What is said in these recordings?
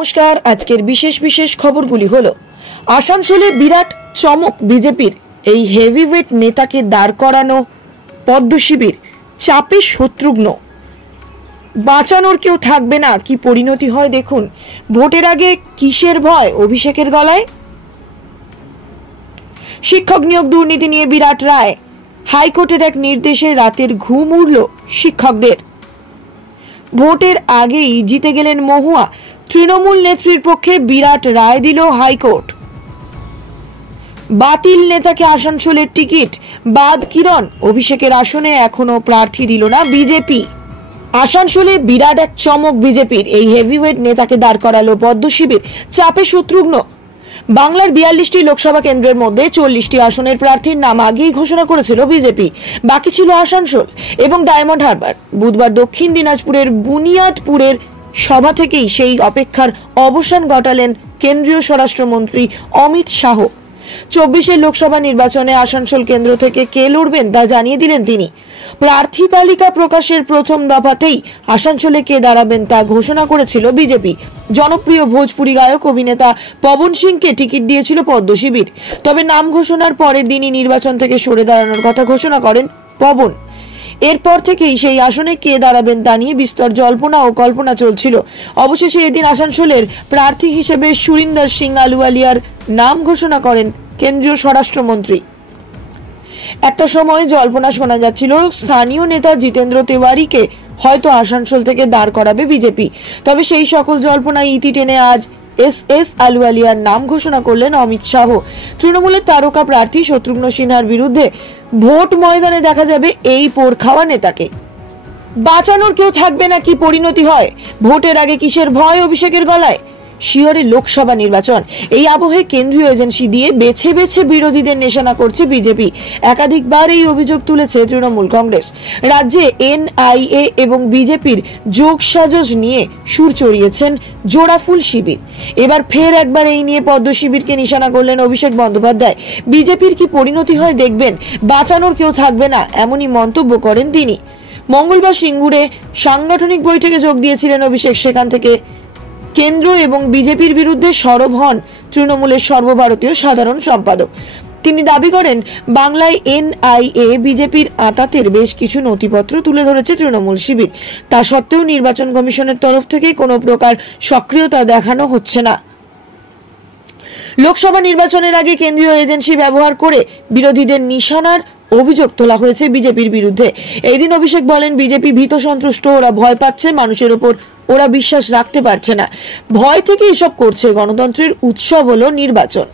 নমস্কার। আজকের বিশেষ বিশেষ খবরগুলি হলো আসানসোলে বিরাট চমক বিজেপির, এই হেভিওয়েট নেতাকে দাঁড় করানো পদ্ম শিবির, চাপে শত্রুঘ্ন, বাঁচানোর কেউ থাকবে না, কি পরিণতি হয় দেখুন। ভোটের আগে কিসের ভয় অভিষেকের গলায়? শিক্ষক নিয়োগ দুর্নীতি নিয়ে বিরাট রায়, হাইকোর্টের এক নির্দেশে রাতের ঘুম উড়ল শিক্ষকদের। ভোটের আগেই জিতে গেলেন মহুয়া, তৃণমূল নেত্রীর পক্ষে বিরাট রায় দিল হাইকোর্ট। বাতিল নেতাকে আসানসোলের টিকিট, বাদ কিরণ, অভিষেকের আসনে এখনো প্রার্থী দিল না বিজেপি। আসানসোলে বিরাট এক চমক বিজেপির, এই হেভিওয়েট নেতাকে দাঁড় করালো পদ্ম শিবির, চাপে শত্রুঘ্ন। বাংলার 42টি লোকসভা কেন্দ্রের মধ্যে 40টি আসনের প্রার্থীর নাম আগেই ঘোষণা করেছিল বিজেপি, বাকি ছিল আসানসোল এবং ডায়মন্ড হারবার। বুধবার দক্ষিণ দিনাজপুরের বুনিয়াদপুরের সভা থেকেই সেই অপেক্ষার অবসান ঘটালেন কেন্দ্রীয় স্বরাষ্ট্রমন্ত্রী অমিত শাহ। 24 লোকসভা নির্বাচনে আসানসোল কেন্দ্র থেকে কে লড়বেন তা জানিয়ে দিলেন তিনি। প্রার্থী তালিকা প্রকাশের প্রথম দফাতেই আসানসোলে কে দাঁড়াবেন তা ঘোষণা করেছিল বিজেপি। জনপ্রিয় ভোজপুরি গায়ক অভিনেতা পবন সিংকে টিকিট দিয়েছিল পদ্ম শিবির, তবে নাম ঘোষণার পরের দিনই নির্বাচন থেকে সরে দাঁড়ানোর কথা ঘোষণা করেন পবন। এরপর থেকেই সেই আসনে কে দাঁড়াবেন তা নিয়ে বিস্তর জল্পনা ও কল্পনা চলছিল। অবশেষে এদিন আসানসোলের প্রার্থী হিসেবে সুরিন্দর সিং আলুওয়ালিয়ার নাম ঘোষণা করেন কেন্দ্রীয় স্বরাষ্ট্রমন্ত্রী। একটা সময় জল্পনা শোনা যাচ্ছিল স্থানীয় নেতা জিতেন্দ্র তিওয়ারিকে হয়তো আসানসোল থেকে দাঁড় করাবে বিজেপি, তবে সেই সকল জল্পনা ইতি টেনে আজ এস আলুওয়ালিয়ার নাম ঘোষণা করলেন অমিত শাহ। তৃণমূলের তারকা প্রার্থী শত্রুঘ্ন সিনহার বিরুদ্ধে ভোট ময়দানে দেখা যাবে এই পোড় খাওয়া নেতাকে। বাঁচানোর কেউ থাকবে না, কি পরিণতি হয়? ভোটের আগে কিসের ভয় অভিষেকের গলায়? শিয়রে লোকসভা নির্বাচন, এই আবহে কেন্দ্রীয় এজেন্সি দিয়ে বেছে বেছে বিরোধীদের নিশানা করছে বিজেপি। একাধিকবার এই অভিযোগ তুলেছে তৃণমূল কংগ্রেস। রাজ্যে এনআইএ এবং বিজেপির যোগসাজশ নিয়ে সুর চড়িয়েছেন জোড়াফুল শিবির। এবার ফের একবার এই নিয়ে পদ্ম শিবিরকে নিশানা করলেন অভিষেক বন্দ্যোপাধ্যায়। বিজেপির কি পরিণতি হয় দেখবেন, বাঁচানোর কেউ থাকবে না, এমনই মন্তব্য করেন তিনি। মঙ্গলবার সিঙ্গুরে সাংগঠনিক বৈঠকে যোগ দিয়েছিলেন অভিষেক। সেখান থেকে কেন্দ্র এবং বিজেপির বিরুদ্ধে সরব হন তৃণমূলের সর্বভারতীয় সাধারণ সম্পাদক। তিনি দাবি করেন বাংলায় এনআইএ বিজেপির আঁতাতের বেশ কিছু নথিপত্র তুলে ধরেছে তৃণমূল শিবির। তা সত্ত্বেও নির্বাচন কমিশনের তরফ থেকে কোনো প্রকার সক্রিয়তা দেখানো হচ্ছে না। লোকসভা নির্বাচনের আগে কেন্দ্রীয় এজেন্সি ব্যবহার করে বিরোধীদের নিশানার অভিযোগ তোলা হয়েছে বিজেপির বিরুদ্ধে। এই দিন অভিষেক বলেন বিজেপি ভীত সন্ত্রস্ত, ওরা ভয় পাচ্ছে, মানুষের ওপর ওরা বিশ্বাস রাখতে পারছে না, ভয় থেকে এসব করছে। গণতন্ত্রের উৎসব হলো নির্বাচন,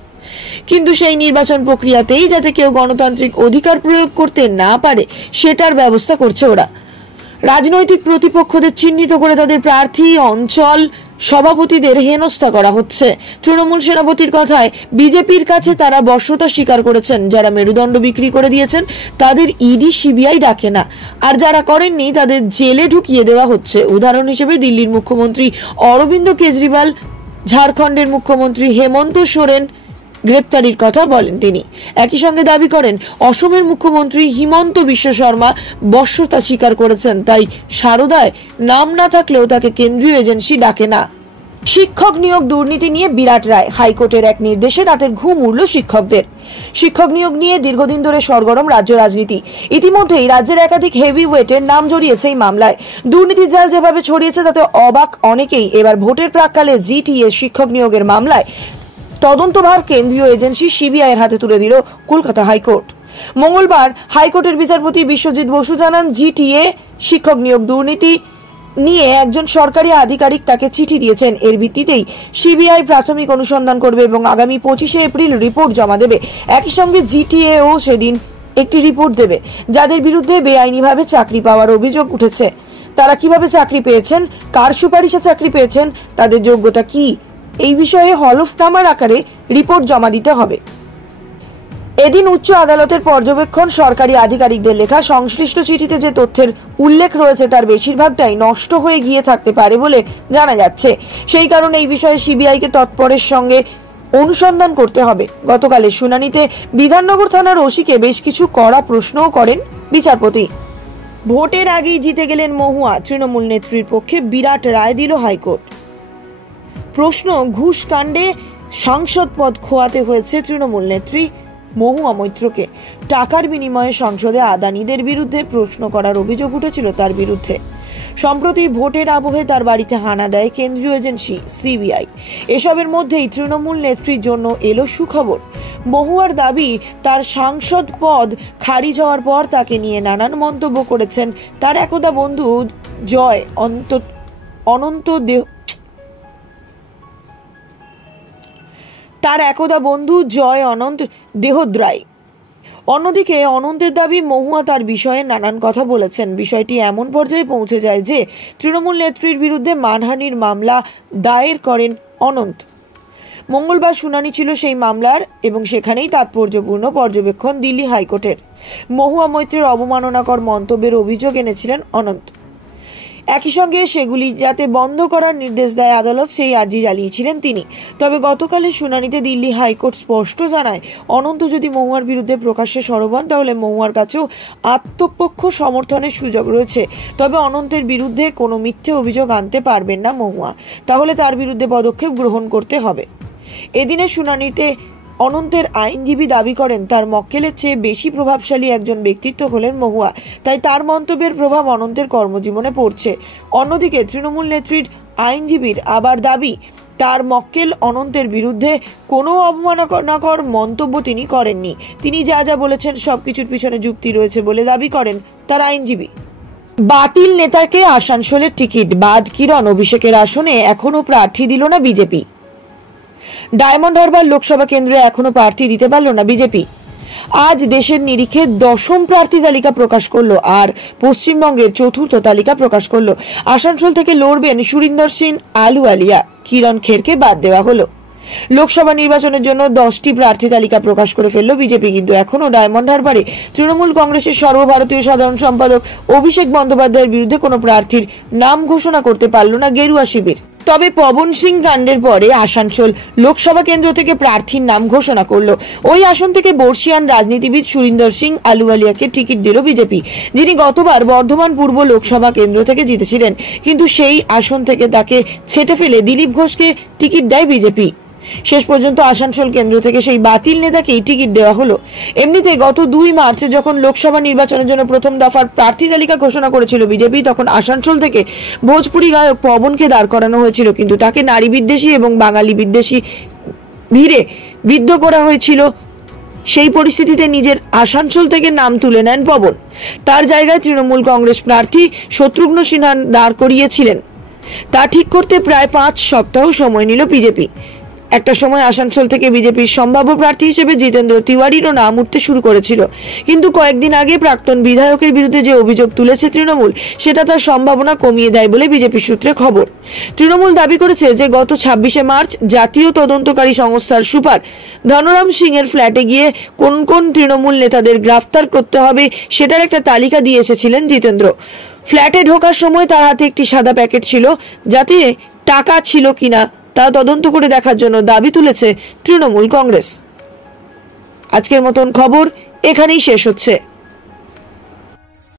কিন্তু সেই নির্বাচন প্রক্রিয়াতেই যাতে কেউ গণতান্ত্রিক অধিকার প্রয়োগ করতে না পারে সেটার ব্যবস্থা করছে ওরা। রাজনৈতিক প্রতিপক্ষদের চিহ্নিত করে তাদের প্রার্থী, অঞ্চল সভাপতিদের হেনস্থা করা হচ্ছে। তৃণমূল সেনাপতির কথায় বিজেপির কাছে তারা বশ্যতা স্বীকার করেছেন। যারা মেরুদণ্ড বিক্রি করে দিয়েছেন তাদের ইডি সিবিআই ডাকে না, আর যারা করেননি তাদের জেলে ঢুকিয়ে দেওয়া হচ্ছে। উদাহরণ হিসেবে দিল্লির মুখ্যমন্ত্রী অরবিন্দ কেজরিওয়াল, ঝাড়খণ্ডের মুখ্যমন্ত্রী হেমন্ত সোরেন গ্রেপ্তারির কথা বলেন তিনি। একই সঙ্গে দাবি করেন অসমের মুখ্যমন্ত্রী হিমন্ত বিশ্ব শর্মা বশ্যতা স্বীকার করেছেন, তাই সারদায় নাম না থাকলেও তাকে কেন্দ্রীয় এজেন্সি ডাকে না। শিক্ষক নিয়োগ দুর্নীতি নিয়ে বিরাট রায়, হাইকোর্টের এক নির্দেশে রাতের ঘুম উড়ল শিক্ষকদের। শিক্ষক নিয়োগ নিয়ে দীর্ঘদিন ধরে সরগরম রাজ্য রাজনীতি। ইতিমধ্যেই রাজ্যের একাধিক হেভিওয়েটের নাম জড়িয়েছে এই মামলায়। দুর্নীতির জাল যেভাবে ছড়িয়েছে তাতে অবাক অনেকেই। এবার ভোটের প্রাক্কালে জিটিএ শিক্ষক নিয়োগের মামলায় তদন্তভার কেন্দ্রীয় এজেন্সি সিবিআই এর হাতে তুলে দিল কলকাতা হাইকোর্ট। মঙ্গলবার হাইকোর্টের বিচারপতি বিশ্বজিৎ বসু জানান জিটিএ শিক্ষক নিয়োগ দুর্নীতি নিয়ে একজন সরকারি আধিকারিক তাকে চিঠি দিয়েছেন। এর ভিত্তিতেই সিবিআই প্রাথমিক অনুসন্ধান করবে এবং আগামী 25 এপ্রিল রিপোর্ট জমা দেবে। একই সঙ্গে জিটিএও সেদিন একটি রিপোর্ট দেবে। যাদের বিরুদ্ধে বেআইনিভাবে চাকরি পাওয়ার অভিযোগ উঠেছে, তারা কিভাবে চাকরি পেয়েছেন, কার সুপারিশে চাকরি পেয়েছেন, তাদের যোগ্যতা কি, এই বিষয়ে হলফনামার আকারে রিপোর্ট জমা দিতে হবে। এদিন উচ্চ আদালতের পর্যবেক্ষণ সরকারি আধিকারিকদের লেখা সংশ্লিষ্ট চিঠিতে যে তথ্যের উল্লেখ রয়েছে তার বেশিরভাগটাই নষ্ট হয়ে গিয়ে থাকতে পারে বলে জানা যাচ্ছে। সেই কারণে এই বিষয়ে সিবিআইকে তৎপরের সঙ্গে অনুসন্ধান করতে হবে। গতকালের শুনানিতে বিধাননগর থানার ওসিকে বেশ কিছু কড়া প্রশ্নও করেন বিচারপতি। ভোটের আগেই জিতে গেলেন মহুয়া, তৃণমূল নেত্রীর পক্ষে বিরাট রায় দিল হাইকোর্ট। প্রশ্ন, ঘুষ কাণ্ডে সাংসদ পদ খোয়াতে হয়েছে তৃণমূল নেত্রী মহুয়া মৈত্রকে। টাকার বিনিময়ে সংসদে আদানিদের বিরুদ্ধে প্রশ্ন করার অভিযোগ উঠেছিল তার বিরুদ্ধে। সম্প্রতি ভোটের আবহে তার বাড়িতে হানা দেয় কেন্দ্রীয় এজেন্সি সিবিআই। এসবের মধ্যেই তৃণমূল নেত্রীর জন্য এলো সুখবর। মহুয়ার দাবি, তার সাংসদ পদ খারিজ হওয়ার পর তাকে নিয়ে নানান মন্তব্য করেছেন তার একদা বন্ধু জয় অনন্ত দেহদ্রাই। অন্যদিকে অনন্তের দাবি, মহুয়া তার বিষয়ে নানান কথা বলেছেন। বিষয়টি এমন পর্যায়ে পৌঁছে যায় যে তৃণমূল নেত্রীর বিরুদ্ধে মানহানির মামলা দায়ের করেন অনন্ত। মঙ্গলবার শুনানি ছিল সেই মামলার এবং সেখানেই তাৎপর্যপূর্ণ পর্যবেক্ষণ দিল্লি হাইকোর্টের। মহুয়া মৈত্রের অবমাননাকর মন্তব্যের অভিযোগ এনেছিলেন অনন্ত। একই সঙ্গে সেগুলি যাতে বন্ধ করার নির্দেশ দেয় আদালত, সেই আর্জি জ্বালিয়েছিলেন তিনি। তবে গতকালের শুনানিতে দিল্লি হাইকোর্ট স্পষ্ট জানায়, অনন্ত যদি মহুয়ার বিরুদ্ধে প্রকাশ্যে সরব হন তাহলে মহুয়ার কাছেও আত্মপক্ষ সমর্থনের সুযোগ রয়েছে। তবে অনন্তের বিরুদ্ধে কোনো মিথ্যে অভিযোগ আনতে পারবেন না মহুয়া, তাহলে তার বিরুদ্ধে পদক্ষেপ গ্রহণ করতে হবে। এদিনের শুনানিতে অনন্তের আইনজীবী দাবি করেন, তার মক্কেলের চেয়ে বেশি প্রভাবশালী একজন ব্যক্তিত্ব হলেন মহুয়া, তাই তার মন্তব্যের প্রভাব অনন্তের কর্মজীবনে পড়ছে। অন্যদিকে তৃণমূল নেত্রীর আইনজীবীর আবার দাবি, তার মক্কেল অনন্তের বিরুদ্ধে কোনো অবমাননাকর মন্তব্য তিনি করেননি। তিনি যা যা বলেছেন সবকিছুর পিছনে যুক্তি রয়েছে বলে দাবি করেন তার আইনজীবী। বাতিল নেতাকে আসানসোলের টিকিট, বাদ কিরণ অভিষেকের আসনে এখনো প্রার্থী দিল না বিজেপি। ডায়মন্ড হারবার লোকসভা কেন্দ্রে এখনো প্রার্থী দিতে পারল না বিজেপি। আজ দেশের নিরিখে 10ম প্রার্থী তালিকা প্রকাশ করলো আর পশ্চিমবঙ্গের 4র্থ তালিকা প্রকাশ করলো। আসানসোল থেকে লড়বেন সুরিন্দর সিং আলুওয়ালিয়া, কিরণ খেরকে বাদ দেওয়া হলো। লোকসভা নির্বাচনের জন্য 10টি প্রার্থী তালিকা প্রকাশ করে ফেলল বিজেপি, কিন্তু এখনো ডায়মন্ড হারবারে তৃণমূল কংগ্রেসের সর্বভারতীয় সাধারণ সম্পাদক অভিষেক বন্দ্যোপাধ্যায়ের বিরুদ্ধে কোনো প্রার্থীর নাম ঘোষণা করতে পারল না গেরুয়া শিবির। তবে পবন সিং কাণ্ডের পরে আসানসোল লোকসভা কেন্দ্র থেকে প্রার্থীর নাম ঘোষণা করলো। ওই আসন থেকে বর্ষিয়ান রাজনীতিবিদ সুরিন্দর সিং আলুওয়ালিয়াকে টিকিট দিল বিজেপি, যিনি গতবার বর্ধমান পূর্ব লোকসভা কেন্দ্র থেকে জিতেছিলেন, কিন্তু সেই আসন থেকে তাকে ছেঁটে ফেলে দিলীপ ঘোষকে টিকিট দেয় বিজেপি। শেষ পর্যন্ত আসানসোল কেন্দ্র থেকে সেই বাতিল নেতাকেই টিকিট দেওয়া হলো। এমনিতে গত 2 মার্চ যখন লোকসভা নির্বাচনের জন্য প্রথম দফার প্রার্থী তালিকা ঘোষণা করেছিল বিজেপি, তখন আসানসোল থেকে ভোজপুরি গায়ক পবনকে দাঁড় করানো হয়েছিল, কিন্তু তাকে নারী বিদ্বেষী এবং বাঙালি বিদ্বেষী ভিড়ে বিদ্ধ করা হয়েছিল। সেই পরিস্থিতিতে নিজের আসানসোল থেকে নাম তুলে নেন পবন। তার জায়গায় তৃণমূল কংগ্রেস প্রার্থী শত্রুঘ্ন সিনহা দাঁড় করিয়েছিলেন। তা ঠিক করতে প্রায় 5 সপ্তাহ সময় নিল বিজেপি। একটা সময় আসানসোল থেকে বিজেপির সম্ভাব্য প্রার্থী হিসেবে জিতেন্দ্র তিওয়ারিরও নাম উঠতে শুরু করেছিল, কিন্তু কয়েকদিন আগে প্রাক্তন বিধায়কের বিরুদ্ধে যে অভিযোগ তুলেছে তৃণমূল, সেটা তার সম্ভাবনা কমিয়ে দেয় বলে বিজেপি সূত্রে খবর। তৃণমূল দাবি করেছে যে গত 26শে মার্চ জাতীয় তদন্তকারী সংস্থার সুপার ধনরাম সিং এর ফ্ল্যাটে গিয়ে কোন কোন তৃণমূল নেতাদের গ্রেফতার করতে হবে সেটার একটা তালিকা দিয়ে এসেছিলেন জিতেন্দ্র। ফ্ল্যাটে ঢোকার সময় তার হাতে একটি সাদা প্যাকেট ছিল, যাতে টাকা ছিল কিনা তা তদন্ত করে দেখার জন্য দাবি তুলেছে তৃণমূল কংগ্রেস। আজকের মতন খবর এখানেই শেষ হচ্ছে।